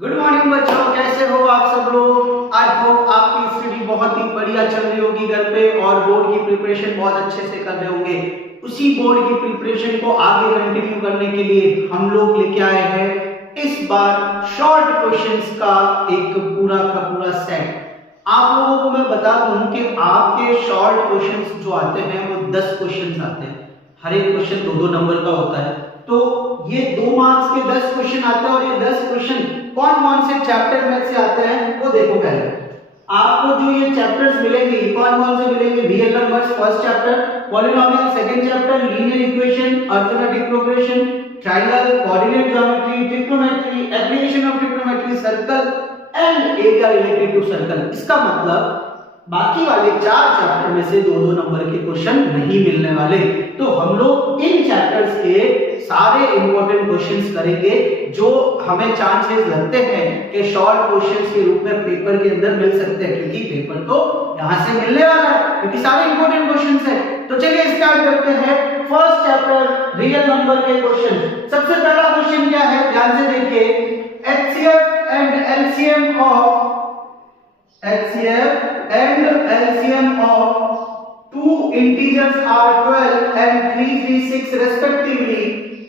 Good morning बच्चों, कैसे हो आप सब लोग। आई होप आपकी स्टडी बहुत ही बढ़िया चल रही होगी घर पे और बोर्ड की प्रिपरेशन बहुत अच्छे से कर रहे होंगे। उसी बोर्ड की प्रिपरेशन को आगे कंटिन्यू करने के लिए हम लोग लेके आए हैं इस बार शॉर्ट क्वेश्चंस का एक पूरा का पूरा सेट। आप लोगों को मैं बता दूं कि आपके शॉर्ट क्वेश्चंस जो आते हैं वो 10 क्वेश्चंस आते हैं। हर एक क्वेश्चन 2-2 नंबर का होता है, तो ये 2 मार्क्स के 10 क्वेश्चन आते हैं और ये 10 क्वेश्चन कौन कौन से चैप्टर में से आते हैं वो देखो। पहले आपको जो ये चैप्टर्स मिलेंगे कौन कौन से मिलेंगे। Real numbers first chapter, polynomial second chapter, linear equation, arithmetic progression, triangle, coordinate geometry, trigonometry, application of trigonometry, circle and area related to circle. इसका मतलब बाकी वाले 4 चैप्टर में से 2-2 नंबर के क्वेश्चन नहीं मिलने वाले। तो हम लोग इन चैप्टर्स के सारे इंपॉर्टेंट क्वेश्चंस करेंगे जो हमें चांसेस लगते हैं कि शॉर्ट क्वेश्चंस के रूप में पेपर के अंदर मिल सकते हैं, क्योंकि पेपर तो यहां से मिलने वाला है क्योंकि सारे इंपॉर्टेंट क्वेश्चंस हैं। तो चलिए स्टार्ट करते हैं फर्स्ट चैप्टर रियल नंबर के क्वेश्चन। सबसे पहला क्वेश्चन क्या है, ध्यान से देखिए। HCF and LCM of two integers are 12 and 336 respectively.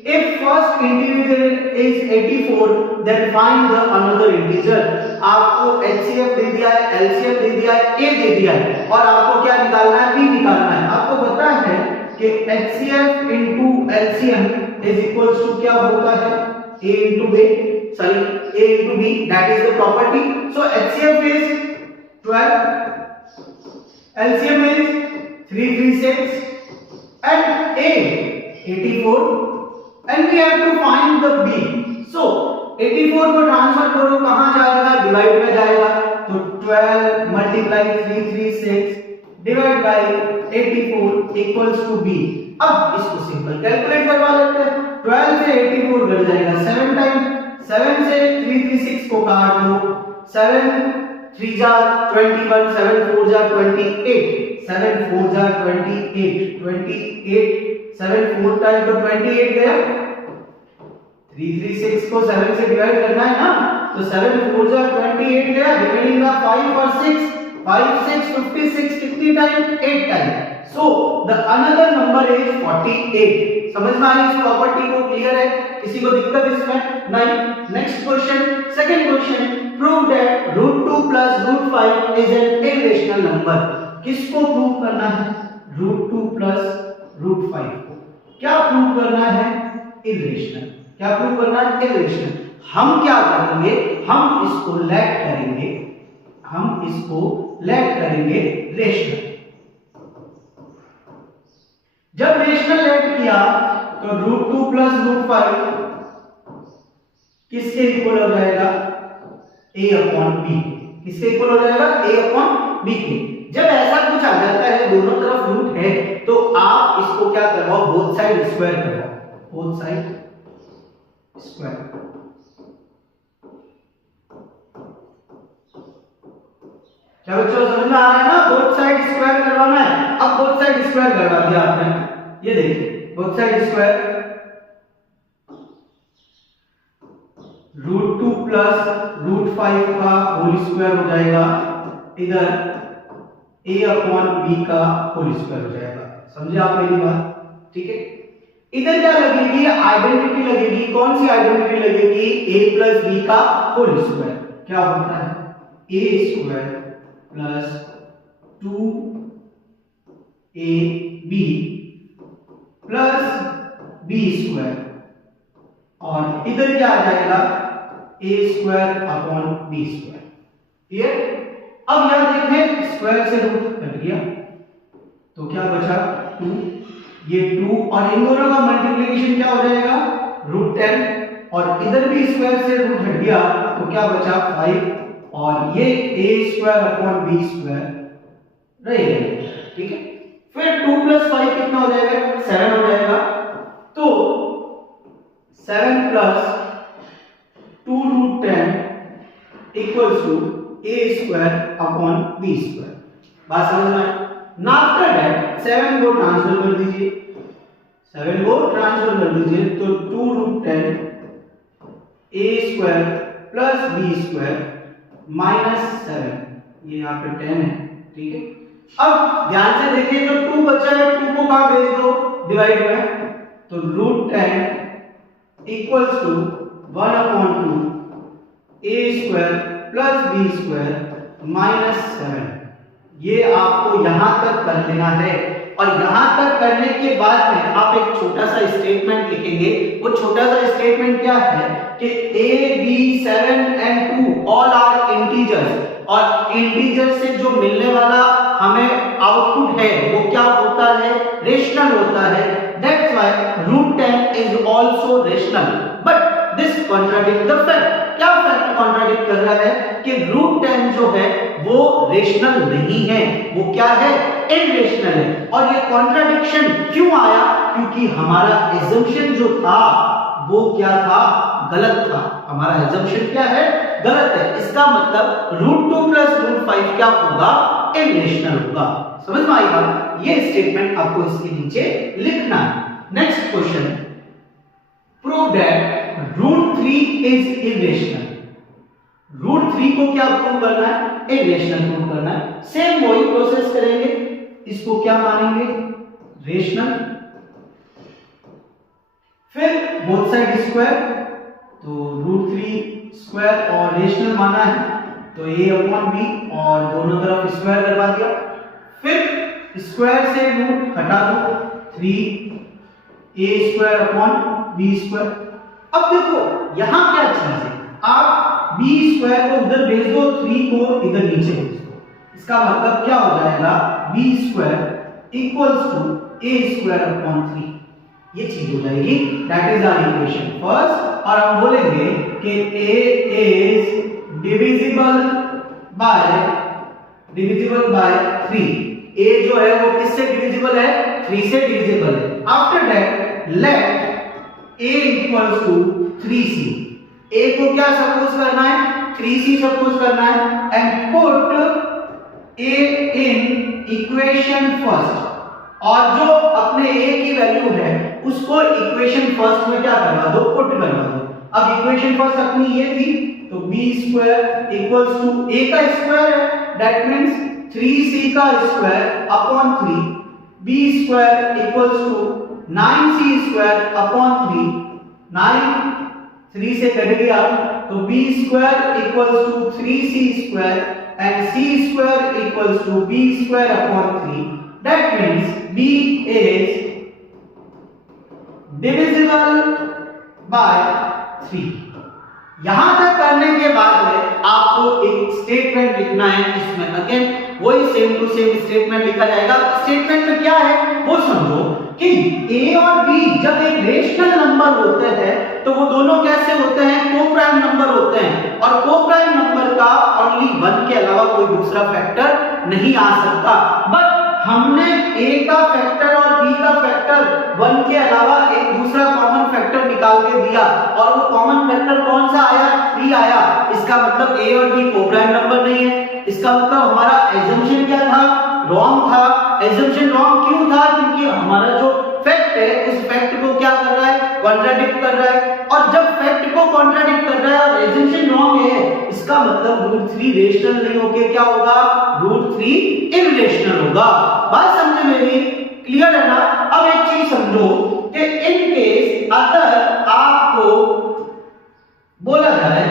If first integer is 84, then find the another integer. आपको HCF दे दिया है, LCM दे दिया है, A दे दिया है और आपको क्या निकालना है, B निकालना है। आपको पता है कि HCF into LCM is equals to क्या होता है, A into B, A into B, that is the property. So HCF is 12, LCM is 336 and A 84 and we have to find the B. So 84 को transfer करो, कहां जाएगा, divide में जाएगा। तो 12 multiply 336 divide by 84 equals to B। अब इसको simple calculate करवा लेते हैं। 12 से 84 घट जाएगा 7 टाइम, 7 से 336 को काट दो, 7 3 जा 21, 7 4 जा 28, 7 4 जा 28, 7 4 टाइम तो 28 गया। 336 को 7 से डिवाइड करना है ना, तो 7 4 जा 28 गया, रिमेनिंग का 5 और 6, 5 6 56 कितनी time, 8 time. So the another number is 48। समझ में आई इस प्रॉपर्टी को, क्लियर है, किसी को दिक्कत इसमें नहीं। Next question, second question, prove that √2 + √5 is an irrational number. किसको प्रूव करना है, √2 + √5 को क्या प्रूव करना है, इरेशनल। क्या प्रूव करना है, इरेशनल। हम क्या करेंगे, हम इसको लेट करेंगे रेशनल। जब रेशनल लेट किया तो √2 + √5 किसके इक्वल हो जाएगा, A/B। किसके इक्वल हो जाएगा, A/B के। जब ऐसा कुछ आ जाता है, दोनों तरफ रूट है, तो आप इसको क्या करवाओ, बोथ साइड स्क्वायर करवाओ, बोथ साइड स्क्वायर। क्या बच्चों समझ में आ रहा है ना, बोथ साइड स्क्वायर करवाना है। अब बोथ साइड स्क्वायर करवा दिया आपने, ये देखिए बोथ साइड स्क्वायर, √2 + √5 का होल स्क्वायर हो जाएगा, इधर A/B का होल स्क्वायर हो जाएगा। समझे आप मेरी बात, ठीक है। इधर क्या लगेगी, आइडेंटिटी लगेगी। कौन सी आइडेंटिटी लगेगी, A + B का होल स्क्वायर। क्या होता है, A² + 2AB + B² और इधर क्या आ जाएगा, A² / B²। क्लियर। अब यहां देखें, स्क्वायर से रूट कट गया तो क्या बचा, 2। ये 2 और इन दोनों का मल्टीप्लिकेशन क्या हो जाएगा, √10 और इधर भी स्क्वायर से रूट हट गया तो क्या बचा, 5 और ये A² / B² रहेगा, ठीक है। फिर 2 + 5 कितना हो जाएगा, 7 हो जाएगा। तो 7 + 2√10 इक्वल्स टू A² / B²। बात समझ में आई। आफ्टर दैट 7 को ट्रांसफर कर दीजिए, 7 को ट्रांसफर कर दीजिए तो 2√10 A² plus B square minus 7, ये यहाँ पे 10 है, ठीक है। अब ध्यान से देखिए तो 2 बचा है, 2 को कहाँ भेज दो, डिवाइड में, तो root 10 equals to 1/2 a square plus B square minus 7। ये आपको यहां तक कर लेना है, और यहां तक करने के बाद में आप एक छोटा सा स्टेटमेंट लिखेंगे। वो छोटा सा स्टेटमेंट क्या है कि a, b, 7 and 2 all are integers, और इंटीजर से जो मिलने वाला हमें आउटपुट है वो क्या होता है, रेशनल होता है। That's why root 10 is also rational, but this contradict the fact. क्या फैक्ट कॉन्ट्राडिक्ट कर रहा है कि रूट 10 जो है वो रेशनल नहीं है, वो क्या है, इरेशनल है। और ये कॉन्ट्राडिक्शन क्यों आया, क्योंकि हमारा एजम्पशन जो था वो क्या था, गलत था। हमारा एजम्पशन क्या है, गलत है। इसका मतलब रूट 2 प्लस रूट 5 क्या होगा, इरेशनल होगा। समझ में आई बात? ये स्टेटमेंट आपको इसके नीचे लिखना है। Next question, prove that root 3 is irrational. Root 3 को क्या प्रूव करना है, इरेशनल प्रूव करना है। सेम वही प्रोसेस करेंगे, इसको क्या मानेंगे, रेशनल, फिर बोथ साइड स्क्वायर, तो रूट 3 स्क्वायर और रेशनल माना है तो a/b और दोनों तरफ स्क्वायर करवा दिया, फिर स्क्वायर से रूट हटा दो, 3a²/b²। अब देखो यहां क्या चीज है, आप b स्क्वायर को उधर भेज दो, 3 को इधर नीचे भेज दो, इसका मतलब क्या हो जाएगा, b square equals to a²/3, ये चीज हो जाएगी। That is our equation first. और हम बोलेंगे कि a is divisible by 3। a जो है वो किससे डिविजिबल है, 3 से डिविजिबल है। After that let a equals to 3c। a को क्या सपोज करना है, 3c सपोज करना है, and put a in equation first. और जो अपने a की वैल्यू है उसको इक्वेशन फर्स्ट में क्या करवा दो, पुट करवा दो। अब इक्वेशन फर्स्ट अपनी ये थी, तो b square equals to a का स्क्वायर है, दैट मींस 3c का square upon 3, b square equals to 9c square upon 3, 9 3 से कट गया तो b square equals to 3c square and c square equals to b square upon 3। That means b is divisible by 3। यहां तक करने के बाद में आपको एक स्टेटमेंट लिखना है, इसमें अगेन वही सेम टू सेम स्टेटमेंट लिखा जाएगा। स्टेटमेंट में क्या है वो समझो कि a और b जब एक रेशनल नंबर होते हैं तो वो दोनों कैसे होते हैं, को-प्राइम नंबर होते हैं, और को-प्राइम नंबर का ओनली 1 के अलावा कोई दूसरा फैक्टर नहीं आ सकता। बट हमने a का फैक्टर और b का फैक्टर 1 के अलावा एक दूसरा कॉमन फैक्टर निकाल के दिया, और वो कॉमन फैक्टर कौन सा आया, 3 आया। इसका मतलब a और b को-प्राइम नंबर नहीं है। इसका मतलब हमारा एजम्पशन क्या था, रॉन्ग था। एजम्पशन रॉन्ग क्यों था, क्योंकि हमारा जो फैक्ट है उस फैक्ट को क्या कर रहा है, कॉन्ट्राडिक्ट कर रहा है। और जब फैक्ट को कॉन्ट्राडिक्ट कर रहा है और एजम्पशन रॉन्ग है, इसका मतलब रूट 3 रेशनल नहीं होके क्या होगा, रूट 3 इरेशनल होगा। बात समझे मेरी, क्लियर है ना? अब एक चीज समझो कि इन केस अगर आपको बोला जाए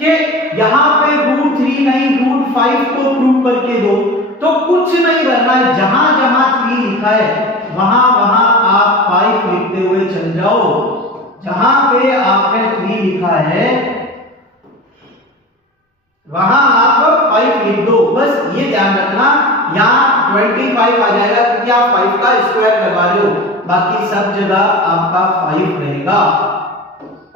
कि यहां पे रूट 3 नहीं रूट 5 को प्रूव करके दो, तो कुछ नहीं करना है, जहां जहां 3 लिखा है वहां वहां आप 5 लिखते हुए चल जाओ। जहां पे आपने 3 लिखा है वहां आप 5 लिख दो। बस ये ध्यान रखना, यहां 25 आ जाएगा क्योंकि आप 5 का स्क्वायर करवा रहे हो, बाकी सब जगह आपका 5 रहेगा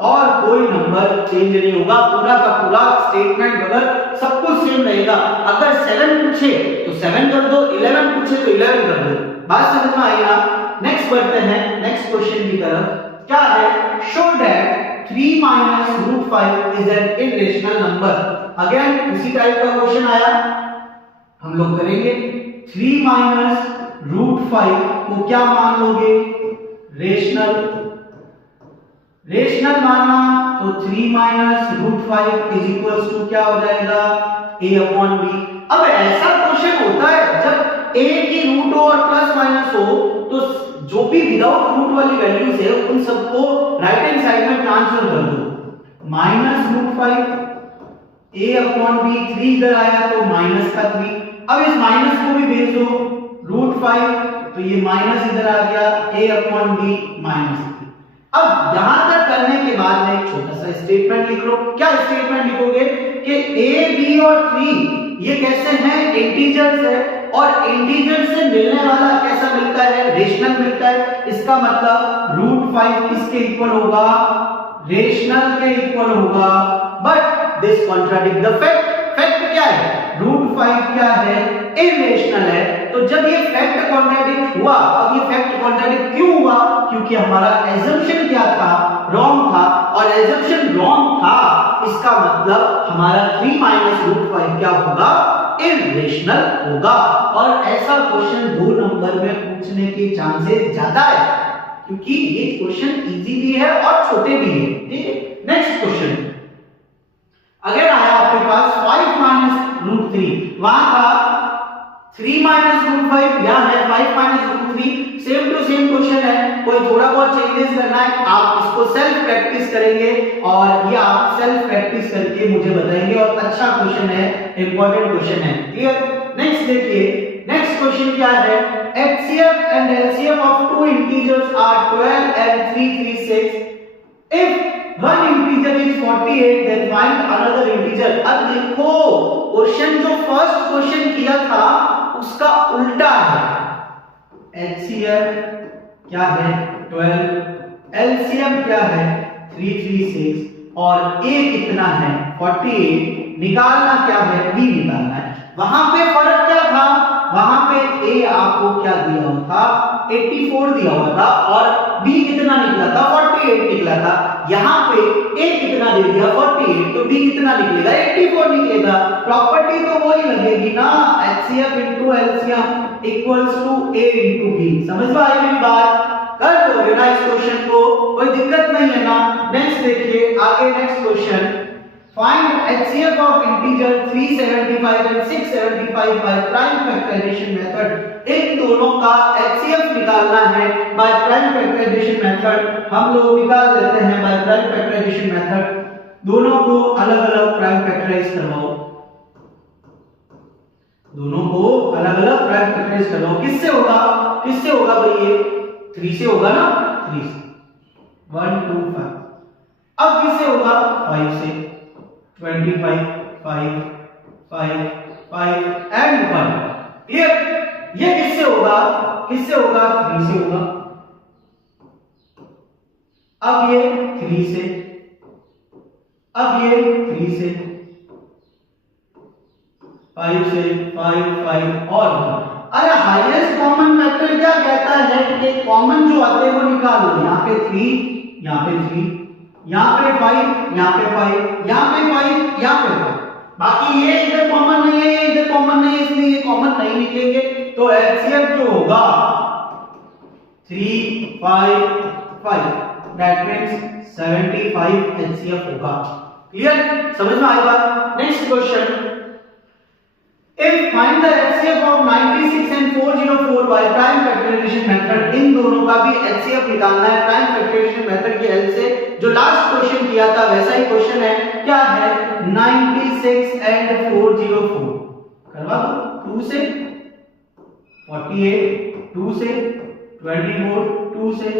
और कोई नंबर चेंज नहीं होगा। पूरा का पूरा स्टेटमेंट बगैर सब कुछ सेम रहेगा। अगर 7 पूछे तो 7 कर दो, 11 पूछे तो 11 कर दो। बात समझ में आई ना? नेक्स्ट बढ़ते हैं नेक्स्ट क्वेश्चन की तरफ। क्या है, show that 3 minus root 5 is an irrational number. Again उसी टाइप का क्वेश्चन आया, हम लोग करेंगे। 3 माइनस रूट 5 को क्या मान लोगे, रेशनल। रेशनल मानना तो 3 minus root 5 is equals to क्या हो जाएगा a अपॉन b। अब ऐसा क्वेश्चन होता है जब a की रूट हो और प्लस माइनस हो तो जो भी विदाउट रूट वाली वैल्यूज है उन सबको राइट हैंड साइड में ट्रांसफर कर दो। Minus root 5 a upon b, 3 इधर आया तो माइनस का 3। अब इस माइनस को भी भेज दो रूट 5 तो ये माइनस इधर आ गया a अपॉन b माइनस 3। अब यहां तक करने के बाद में एक छोटा सा स्टेटमेंट लिख लो। क्या स्टेटमेंट लिखोगे कि a b और 3 ये कैसे हैं इंटीजर्स है और इंटीजर से मिलने वाला कैसा मिलता है रेशनल मिलता है। इसका मतलब रूट 5 किसके इक्वल होगा रेशनल के इक्वल होगा। But this contradict the fact. Fact क्या है रूट 5 क्या है इरेशनल है। तो जब ये फैक्ट कॉन्ट्राडिक्ट हुआ, अब ये फैक्ट कॉन्ट्राडिक्ट क्यों हुआ क्योंकि हमारा एजम्पशन क्या था रॉन्ग था और एजम्पशन रॉन्ग था इसका मतलब हमारा 3 माइनस रूट 5 क्या होगा इरेशनल होगा। और ऐसा क्वेश्चन 2 नंबर में पूछने के चांसेस ज्यादा है क्योंकि ये क्वेश्चन इजी भी है और छोटे भी है। ठीक है नेक्स्ट क्वेश्चन अगर आया आपके पास 5 माइनस रूट 3, वहां था 3 माइनस रूट 5, यहां है 5 minus root 3। Same to same question है, कोई थोड़ा बहुत चेंजेस करना है आप इसको सेल्फ प्रैक्टिस करेंगे और ये आप सेल्फ प्रैक्टिस करके मुझे बताएंगे और अच्छा क्वेश्चन है इंपॉर्टेंट क्वेश्चन है। क्लियर। नेक्स्ट देखिए नेक्स्ट क्वेश्चन क्या है HCF and LCM of two integers are 12 and 336 if one integer is 48 then find another integer। अब देखो क्वेश्चन जो फर्स्ट क्वेश्चन किया था उसका उल्टा है। HCF क्या है 12, LCM क्या है 336 और A कितना है 48। निकालना क्या है B निकालना है। वहां पे फर्क क्या था वहां पे A आपको क्या दिया हुआ था 84 दिया हुआ था और B कितना निकला था 48 निकला था। यहाँ पे A कितना दे दिया 48 तो B कितना निकलेगा 84 निकलेगा। प्रॉपर्टी तो वही लगेगी ना HCF into LCM equals to A into B। समझ में आई मेरी बात। कर दोगे ना इस क्वेश्चन को कोई दिक्कत नहीं है ना। नेक्स्ट देखिए आगे next question Find HCF of integer 375 and 675 by prime factorization method। इन दोनों का HCF निकालना है by prime factorization method। हम लोग निकाल लेते हैं by prime factorization method। दोनों को अलग-अलग prime factorize करवाओ, दोनों को अलग-अलग prime factorize करवाओ। किससे होगा भाई ये 3 से होगा ना 3 से 1 2 5। अब किससे होगा 5 से 25 5 5 5 एंड 1। क्लियर। ये किससे होगा 3 से होगा। अब ये 3 से, अब ये 3 से 5 से 5 5 और 1। अरे हाईएस्ट कॉमन फैक्टर क्या कहता है कि कॉमन जो आते हैं वो निकाल लो। यहाँ पे 3 यहाँ पे 3 यहाँ पे 5 यहाँ पे 5 यहाँ पे 5 यहाँ पे 5। बाकी ये इधर कॉमन नहीं है ये इधर कॉमन नहीं है इसलिए ये कॉमन नहीं निकलेंगे। तो HCF जो होगा 3 5 5 दैट मींस 75 HCF होगा। क्लियर समझ में आई बात। Next question If find the HCF of 96 and 404 by prime factorization method। इन दोनों का भी HCF निकालना है prime factorization method की हेल्प से। जो लास्ट क्वेश्चन किया था वैसा ही क्वेश्चन है। क्या है 96 and 404 करवा दो। 2 से 48 2 से 24 2 से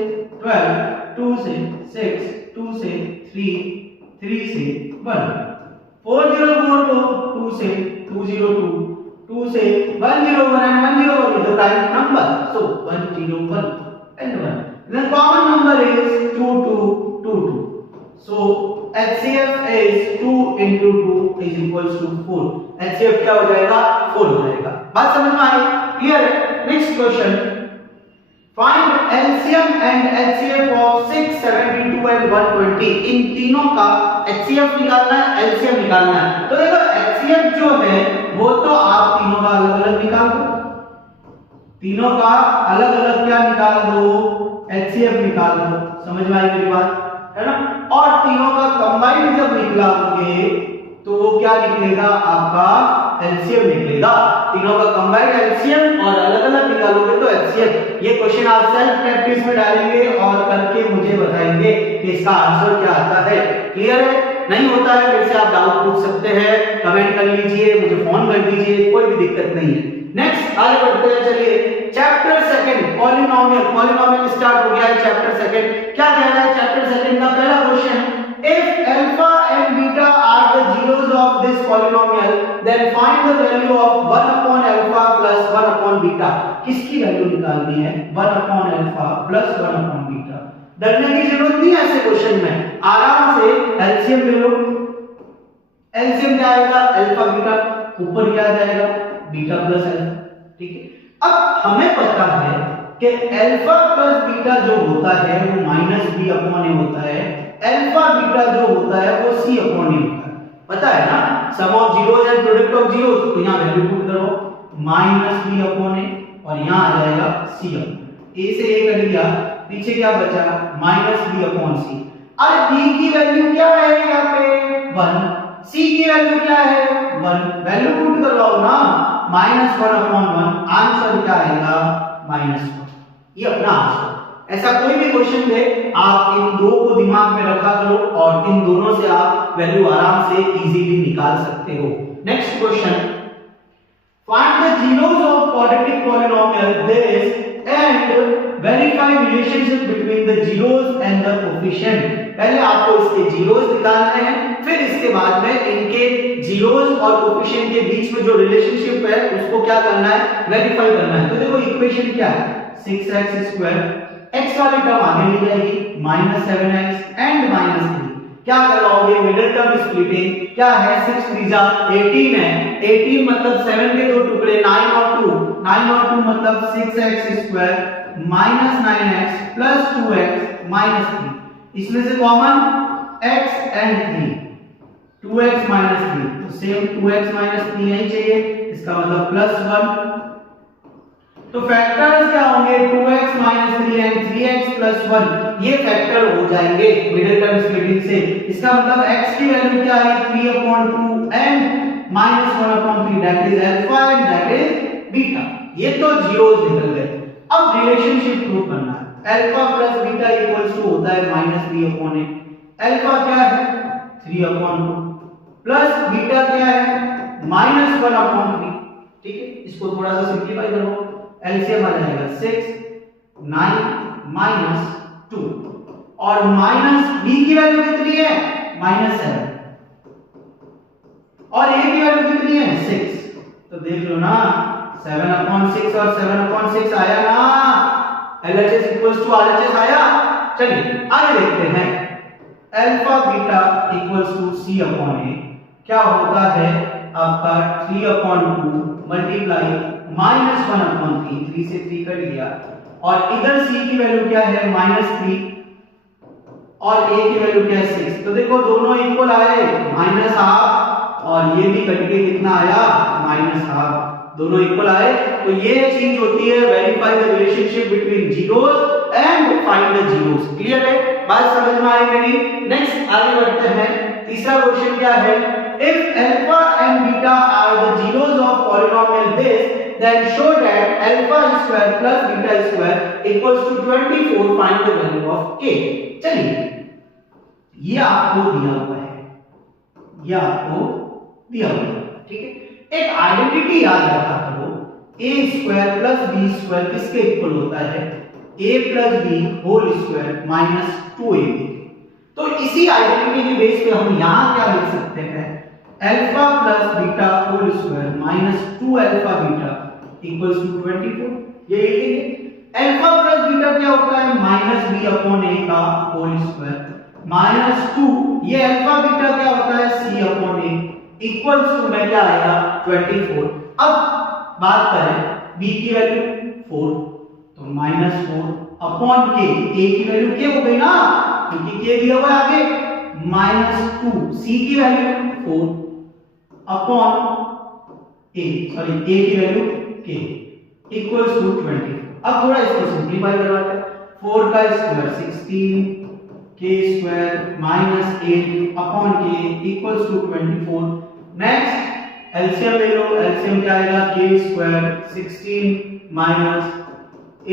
12 2 से 6 2 से 3 3 से 1। 404 को 2 से 202 2 से 101 and 101 is the prime number, so 101 and 1 then common number is 2222 so HCF is 2 into 2 is equals to 4। HCF क्या हो जाएगा 4 हो जाएगा। बात समझ में I clear. Next question find LCM and HCF of 672 and 120। इन तीनों का HCF निकालना है LCM निकालना है। तो देखो HCF जो है वो तो आप तीनों का अलग-अलग निकाल दो, तीनों का अलग-अलग क्या निकाल दो HCF निकाल दो। समझ में आई मेरी बात। है ना, और तीनों का कंबाइंड जब निकालोगे तो वो क्या निकलेगा, आपका एलसीएम निकलेगा। तीनों का कंबाइंड एलसीएम और अलग अलग निकालोगे तो एचसीएफ। ये क्वेश्चन आप सेल्फ प्रैक्टिस में डालेंगे और करके मुझे बताएंगे कि इसका आंसर क्या आता है। क्लियर है? नहीं होता है मेरे से आप डाउट पूछ सकते हैं, कमेंट कर लीजिए, मुझे फोन कर दीजिए, कोई भी दिक्कत नहीं है। नेक्स्ट आगे बढ़ते हैं, चलिए chapter second polynomial. Polynomial start हो गया है चैप्टर सेकंड। क्या कह रहा है चैप्टर सेकंड का पहला question, if alpha and beta are the zeros of this polynomial then find the value of 1 upon alpha plus 1 upon beta। किसकी वैल्यू निकालनी है, 1 upon alpha plus 1 upon beta। डरने की जरूरत नहीं है ऐसे क्वेश्चन में, आराम से एलसीएम ले लो। एलसीएम क्या आएगा, अल्फा बीटा, ऊपर क्या आ जाएगा, बीटा प्लस अल्फा। ठीक है, अब हमें पता है कि अल्फा प्लस बीटा जो होता है वो माइनस बी अपॉन ए होता है, अल्फा बीटा जो होता है वो सी अपॉन ए होता है। पता है ना, sum of zeros and product of zeros, तो यहां वैल्यू पुट करो माइनस बी अपॉन ए और यहां आ जाएगा सी अपॉन ए से ए कट गया, पीछे क्या बचा, माइनस बी अपॉन सी। और बी की वैल्यू क्या है यहां पे 1, सी की वैल्यू क्या है 1, वैल्यू पुट करवाओ ना, माइनस 1 अपॉन 1, आंसर क्या आएगा -1। ये अपना आंसर। ऐसा कोई भी क्वेश्चन दे, आप इन दो को दिमाग में रखा करो और इन दोनों से आप वैल्यू आराम से इजीली निकाल सकते हो। Next question, find the zeros of quadratic polynomial this and verify relationship between the zeros and the coefficient। पहले आपको इसके जीरोस निकालने हैं, फिर इसके बाद में इनके जीरोस और कोएफिशिएंट के बीच में जो रिलेशनशिप है उसको क्या करना है, वेरीफाई करना है। तो देखो इक्वेशन क्या है, 6x², x वाली टर्म आगे ले जाएगी, -7x एंड -3। क्या करवाओगे, मिडिल टर्म स्प्लिटिंग। क्या है, 6 3 18 है, 18 मतलब 7 के दो टुकड़े 9 और 2, 9 और 2 मतलब 6x² -9x प्लस 2x -3। इसमें से कॉमन x एंड 3, 2x -3, तो सेम 2x -3 यही चाहिए, इसका मतलब +1। तो फैक्टर्स क्या होंगे, 2x -3 एंड 3x + 1, ये फैक्टर हो जाएंगे मिडिल टर्म स्प्लिटिंग से। इसका मतलब x की वैल्यू क्या है, 3/2 and -1/3, that is alpha and that is beta. ये तो जीरोस निकल गए। अब रिलेशनशिप प्रूव करना है, alpha plus beta equals to होता है -b/a। अल्फा क्या है 3/2 प्लस बीटा क्या है -1/3। ठीक है, इसको थोड़ा सा सिंपलीफाई करो, एलसीएम आ जाएगा 6 9 -2 और माइनस बी की वैल्यू कितनी है -7 और ए की वैल्यू कितनी है 6। तो देख लो ना, 7/6 और 7/6 आया ना, LHS इक्वल्स टू RHS आया। चलिए आगे देखते हैं, alpha beta equals to c/a क्या होता है आपका 3/2 मल्टीप्लाई -1/3, 3 से 3 कट गया, और इधर c की वैल्यू क्या है -3 और a की वैल्यू क्या है 6। तो देखो दोनों इक्वल आए, -½ और ये भी कट के कितना आया -½ दोनों इक्वल आए। तो ये चीज होती है verify the relationship between zeros and find the zeros. Clear है, बात समझ में आई मेरी। नेक्स्ट आगे बढ़ते हैं, तीसरा क्वेश्चन क्या है, if alpha and beta are the zeros of polynomial this then show that alpha square plus beta square equals to 24, find the value of k। चलिए ये आपको दिया हुआ है, ये आपको दिया हुआ है, ठीक है। एक आइडेंटिटी याद रखा करो, a² plus b² किसके इक्वल होता है, a plus b whole square minus 2ab। तो इसी आइडेंटिटी के बेस पे हम यहां क्या लिख सकते हैं, alpha plus beta whole square minus 2 alpha beta equals to 24। ये लिखेंगे। अल्फा प्लस बीटा क्या होता है -b/a का होल स्क्वायर माइनस 2, ये अल्फा बीटा क्या होता है c/a इक्वल्स टू में क्या आएगा 24। अब बात करें b की वैल्यू 4, तो -4 k, a की वैल्यू k हो गई ना, क्योंकि k दिया हुआ है आगे, -2 c की value 4 upon a, sorry a की वैल्यू k इक्वल्स टू 24। अब थोड़ा इसको सिंपलीफाई करवाते हैं, 4 का square 16, k square minus 8 upon k equals to 24. Next LCM ले लो, एलसीएम क्या आएगा k square 16 minus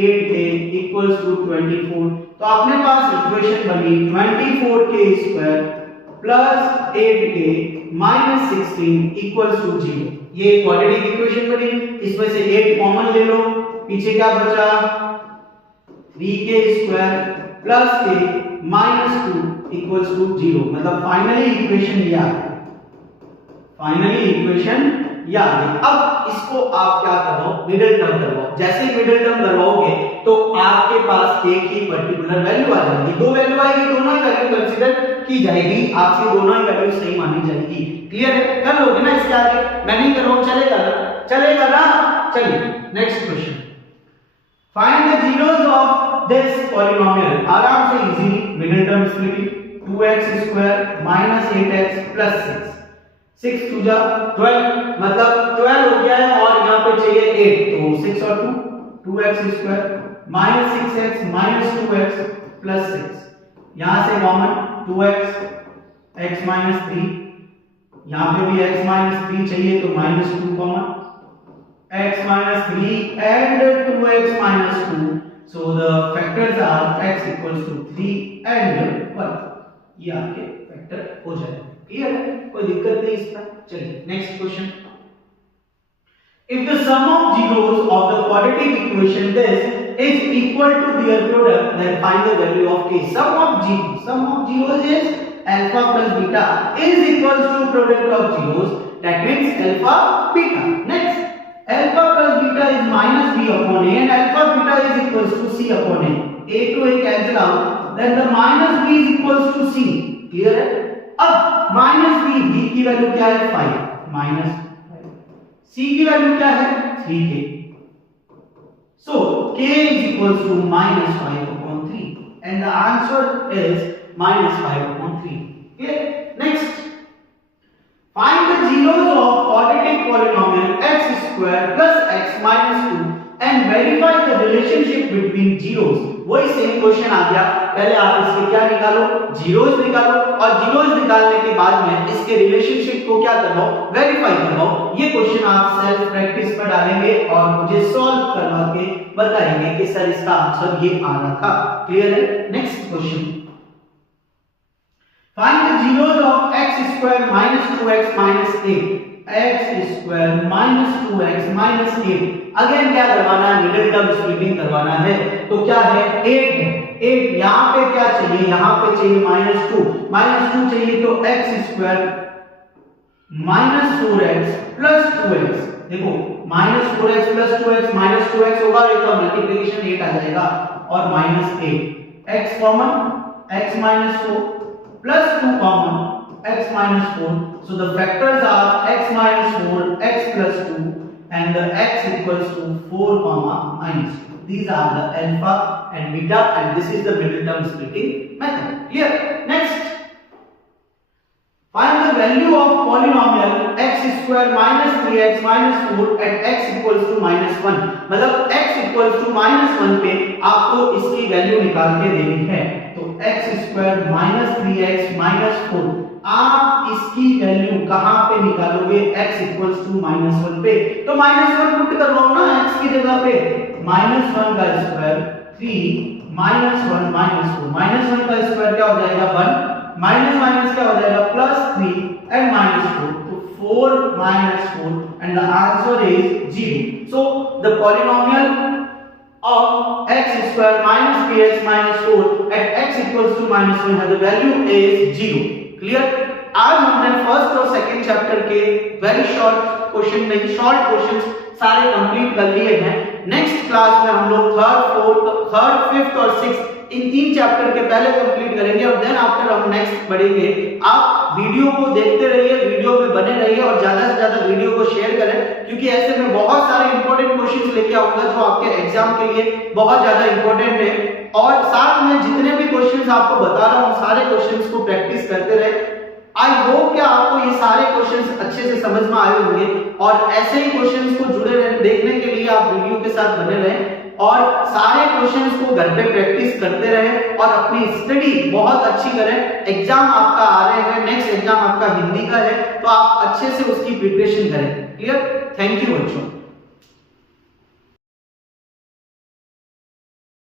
8k equals to 24. तो अपने पास इक्वेशन बनी 24k square plus 8k minus 16 equals to 0. ये क्वाड्रेटिक इक्वेशन बनी, इसमें से 8 कॉमन ले लो, पीछे क्या बचा 3k square plus k minus 2 equals to 0. मतलब फाइनली इक्वेशन ये आ गई, फाइनली इक्वेशन या अब इसको आप क्या करो मिडिल टर्म करवाओ। जैसे ही मिडिल टर्म करवाओगे तो आपके पास k की पर्टिकुलर वैल्यू आ जाएगी, दो वैल्यू आएगी, दोनों ही वैल्यू कंसीडर की जाएगी, आपसे दोनों ही वैल्यू सही मानी जाएगी। क्लियर है, कर लोगे ना इसके आगे, मैं नहीं कर रहा हूं, चलेगा ना, चलेगा ना। चलिए next question, find the zeros of this polynomial. आराम से easily middle term splitting 2x square minus 8x plus 6, 6 two जा 12, मतलब 12 हो गया है और यहाँ पे चाहिए 8, तो 6 और 2 2x square minus 6x minus 2x plus 6, यहाँ से कॉमन 2x x माइनस 3, यहाँ पे भी x माइनस 3 चाहिए तो minus 2 common, x minus 3 and 2x minus 2, so the factors are x equals to 3 and 1. ये आपके फैक्टर हो जाएगा। क्लियर है, कोई दिक्कत नहीं इसका। चलिए next question, if the sum of zeros of the quadratic equation this is equal to their product, then find the value of k. Sum of zeros is alpha plus beta is equals to product of zeros, that means alpha beta. Next, alpha plus beta is minus b upon a and alpha beta is equals to c upon a. A to a cancel out, then the minus b is equals to c. Clear है? अब minus b की value क्या है 5 minus 5, c की value क्या है 3k. So k is equals to minus 5 upon 3 and the answer is minus 5 upon 3. Clear? Next, find the zeros of quadratic polynomial x square plus x minus 2 and verify the relationship between zeros. वही same question आ गया, पहले आप इसके क्या निकालो zeros निकालो और zeros निकालने के बाद में इसके रिलेशनशिप को क्या करवाओ वेरीफाई करवाओ। ये क्वेश्चन आप सेल्फ प्रैक्टिस पर डालेंगे और मुझे सॉल्व करवा के बताएंगे कि सर इसका आंसर ये आ रहा था। क्लियर है? Next question, find the zeros of x square minus 2x minus 8, x square minus 2x minus 8। Again क्या करवाना है, मिडिल टर्म स्प्लिटिंग करवाना है, तो क्या है 8 है, 8 यहाँ पे क्या चाहिए, यहाँ पे चाहिए -2 चाहिए तो x square minus 4x plus 2x। देखो -4x plus 2x minus 2x होगा, एक तो मल्टीप्लिकेशन 8 आ जाएगा और -8 x common x minus 4 plus 2 common x minus 4, so the factors are x minus 4 x plus 2 and the x equals to 4 comma minus 2. These are the alpha and beta and this is the middle term splitting method. Clear? Next, find the value of polynomial x square minus 3x minus 4 at x equals to -1। मतलब x equals to -1 पे आपको इसकी value निकाल के देनी है, तो x square minus 3x minus 4, आप इसकी वैल्यू कहां पे निकालोगे, x इक्वल्स टू -1 पे, तो -1 पुट करवाओ ना x की जगह पे, -1 का स्क्वायर 3 -1 -4, -1 का स्क्वायर क्या हो जाएगा 1, माइनस माइनस क्या हो जाएगा +3 एंड -4, तो 4 -4 and the answer is 0. So the polynomial of x square minus 3x minus 4 at x equals to -1 the value is 0. Clear? आज हमने फर्स्ट और सेकंड चैप्टर के वेरी शॉर्ट क्वेश्चन नहीं, शॉर्ट क्वेश्चंस सारे कंप्लीट कर लिए हैं। नेक्स्ट क्लास में हम लोग थर्ड, फिफ्थ और सिक्स्थ इन तीन चैप्टर के पहले कंप्लीट करेंगे और देन आफ्टर हम नेक्स्ट बढ़ेंगे। आप वीडियो को देखते रहिए, वीडियो में बने रहिए और ज्यादा से ज्यादा वीडियो को शेयर करें, क्योंकि ऐसे में बहुत सारे इंपॉर्टेंट क्वेश्चंस लेके आऊंगा जो आपके एग्जाम के लिए बहुत ज्यादा इंपॉर्टेंट है। और साथ में जितने भी क्वेश्चंस आपको बता रहा हूं सारे क्वेश्चंस को प्रैक्टिस करते रहे। आई होप कि आपको ये सारे क्वेश्चंस अच्छे से समझ में आए होंगे और ऐसे ही क्वेश्चंस को जुड़े रहे देखने के लिए आप वीडियो के साथ बने रहें। और सारे क्वेश्चंस को घर पे प्रैक्टिस करते रहें और अपनी स्टडी बहुत अच्छी करें। एग्जाम आपका आ रहे हैं, नेक्स्ट एग्जाम आपका हिंदी का है, तो आप अच्छे से उसकी प्रिपरेशन करें। क्लियर? थैंक यू बच्चों।